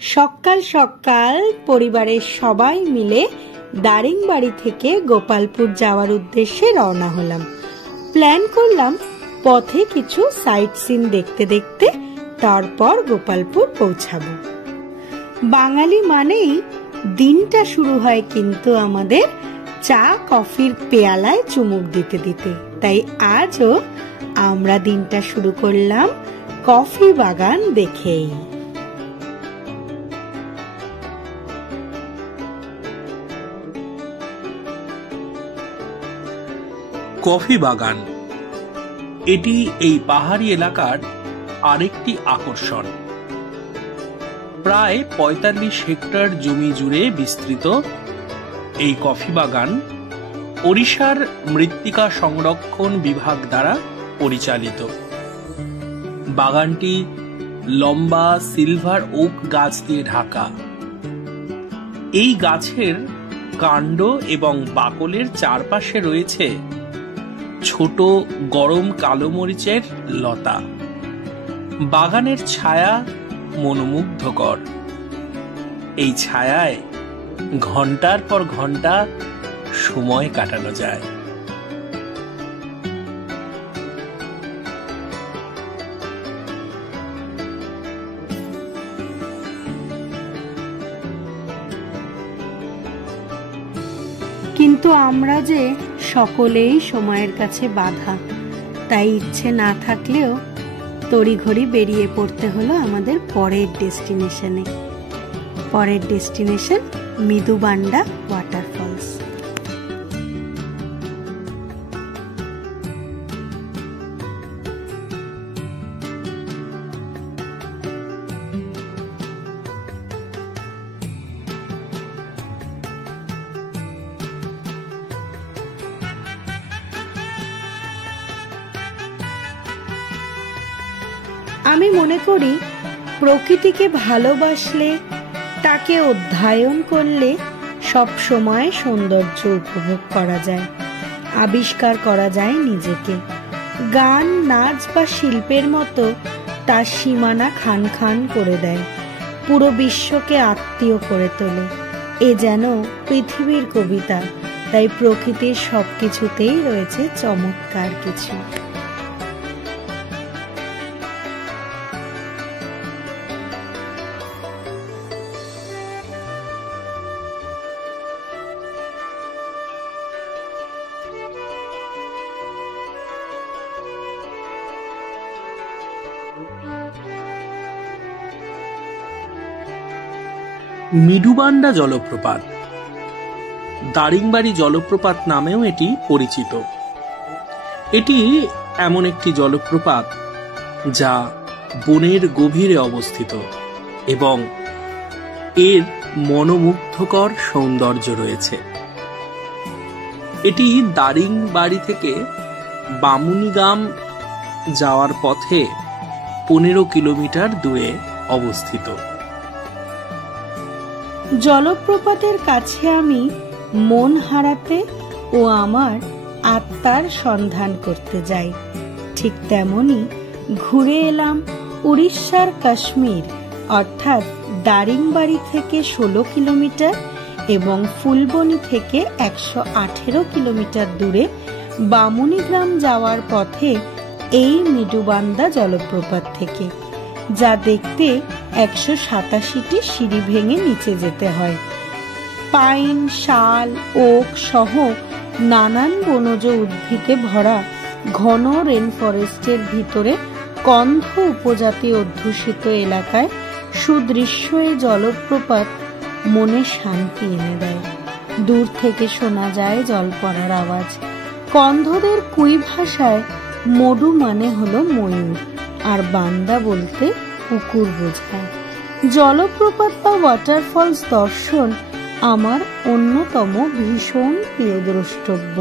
সকাল সকাল পরিবারের সবাই মিলে দারিংবাড়ি থেকে গোপালপুর যাওয়ার উদ্দেশ্যে রওনা হলাম। প্ল্যান করলাম পথে কিছু সাইট সিন দেখতে দেখতে তারপর গোপালপুর পৌঁছাবো। বাঙালি মানেই দিনটা শুরু হয় কিন্তু আমাদের চা কফির পেয়ালায় চুমুক দিতে দিতে। তাই আজও আমরা দিনটা শুরু করলাম কফি বাগান দেখেই। কফি বাগান এটি এই পাহাড়ি এলাকার আরেকটি আকর্ষণ। প্রায় ৪৫ হেক্টর জমি জুড়ে বিস্তৃত এই কফি বাগান ওড়িশার মৃত্তিকা সংরক্ষণ বিভাগ দ্বারা পরিচালিত। বাগানটি লম্বা সিলভার ওক গাছ দিয়ে ঢাকা। এই গাছের কাণ্ড এবং বাকলের চারপাশে রয়েছে ছোট গরম কালো মরিচের লতা। বাগানের ছায়া মনোমুগ্ধকর। এই ছায়ায় ঘন্টার পর ঘন্টা সময় কাটানো যায়। কিন্তু আমরা যে সকলেই সময়ের কাছে বাধা, তাই ইচ্ছে না থাকলেও তড়িঘড়ি বেরিয়ে পড়তে হলো আমাদের পরের ডেস্টিনেশনে। পরের ডেস্টিনেশন মৃদুবান্ডা ওয়াটারফলস। আমি মনে করি প্রকৃতিকে ভালোবাসলে, তাকে অধ্যয়ন করলে সব সময় সৌন্দর্য উপভোগ করা যায়, আবিষ্কার করা যায় নিজেকে। গান, নাচ বা শিল্পের মতো তার সীমানা খান খান করে দেয়, পুরো বিশ্বকে আত্মীয় করে তোলে। এ যেন পৃথিবীর কবিতা। তাই প্রকৃতির সবকিছুতেই রয়েছে চমৎকার কিছু। মৃদুবান্ডা জলপ্রপাত, দারিংবাড়ি জলপ্রপাত নামেও এটি পরিচিত। এটি এমন একটি জলপ্রপাত যা বনের গভীরে অবস্থিত এবং এর মনোমুগ্ধকর সৌন্দর্য রয়েছে। এটি দারিংবাড়ি থেকে বামুনিগাম যাওয়ার পথে ১৫ কিলোমিটার দূরে অবস্থিত। জলপ্রপাতের কাছে আমি মন হারাতে ও আমার আত্মার সন্ধান করতে যাই। ঠিক তেমনি ঘুরে এলাম উড়িষ্যার কাশ্মীর, অর্থাৎ দারিংবাড়ি থেকে ১৬ কিলোমিটার এবং ফুলবনি থেকে ১১৮ কিলোমিটার দূরে বামুনিগ্রাম যাওয়ার পথে এই মৃদুবান্ডা জলপ্রপাত থেকে, যা দেখতে ১৮৭টি সিঁড়ি ভেঙে নিচে যেতে হয়। পাইন, শাল, ওক সহ নানান বনজ উদ্ভিদে ভরা ঘন রেন ফরেস্টের ভিতরে কন্ধ উপজাতি অধ্যুষিত এলাকায় সুদৃশ্য এই জলপ্রপাত মনে শান্তি এনে দেয়। দূর থেকে শোনা যায় জল পড়ার আওয়াজ। কন্ধদের কুই ভাষায় মডু মানে হলো ময়ূর, আর বান্দা বলতে পুকুর বোঝায়। জলপ্রপাত বা ওয়াটারফলস দর্শন আমার অন্যতম ভীষণ প্রিয় দ্রষ্টব্য।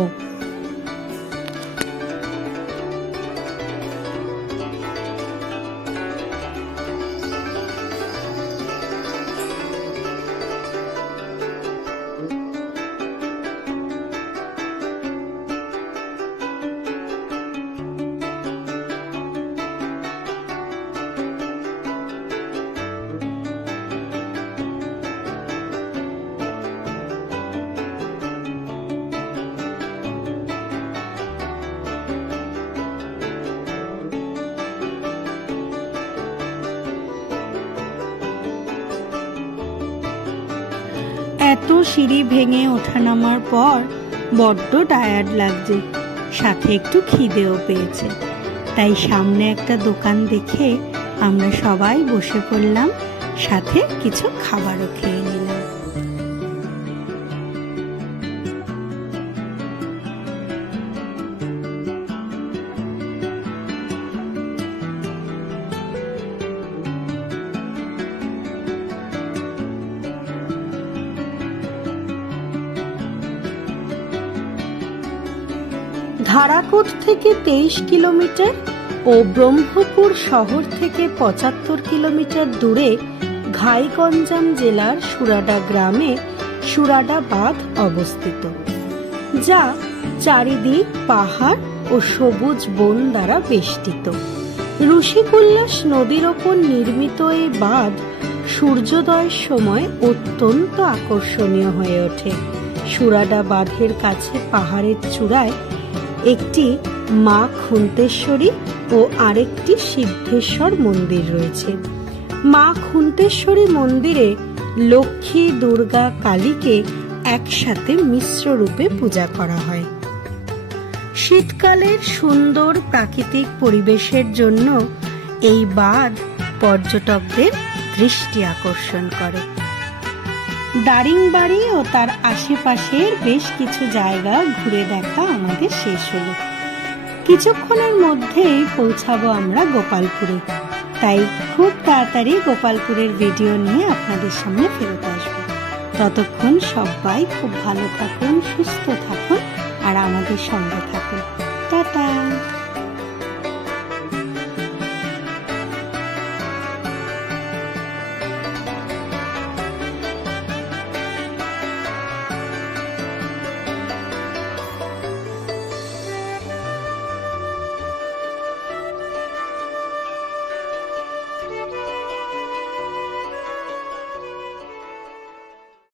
এত সিঁড়ি ভেঙে ওঠানামার পর বড্ড টায়ার্ড লাগছে, সাথে একটু খিদেও পেয়েছে। তাই সামনে একটা দোকান দেখে আমরা সবাই বসে পড়লাম, সাথে কিছু খাবারও খেয়ে নিলাম। ধারাকোট থেকে 23 কিলোমিটার ও ব্রহ্মপুর শহর থেকে 75 কিলোমিটার দূরে ঘাইগঞ্জাম জেলার সুরাডা গ্রামে সুরাডা বাঁধ অবস্থিত, যা চারিদিক পাহাড় ও সবুজ বন দ্বারা বেষ্টিত। ঋষিকুল্লাস নদীর ওপর নির্মিত এই বাঁধ সূর্যোদয়ের সময় অত্যন্ত আকর্ষণীয় হয়ে ওঠে। সুরাডা বাঁধের কাছে পাহাড়ের চূড়ায় একটি মা খুন্তেশ্বরী ও আরেকটি সিদ্ধেশ্বর মন্দির রয়েছে। মা খুন্তেশ্বরী মন্দিরে লক্ষ্মী, দুর্গা, কালীকে একসাথে মিশ্র রূপে পূজা করা হয়। শীতকালের সুন্দর প্রাকৃতিক পরিবেশের জন্য এই বাঁধ পর্যটকদের দৃষ্টি আকর্ষণ করে। দারিংবাড়ি ও তার আশেপাশের বেশ কিছু জায়গা ঘুরে দেখা আমাদের শেষ হলো। কিছুক্ষণের মধ্যেই পৌঁছাবো আমরা গোপালপুরে, তাই খুব তাড়াতাড়ি গোপালপুরের ভিডিও নিয়ে আপনাদের সামনে ফেরত আসবো। ততক্ষণ সবাই খুব ভালো থাকুন, সুস্থ থাকুন আর আমাদের সঙ্গে থাকুন। টাটা।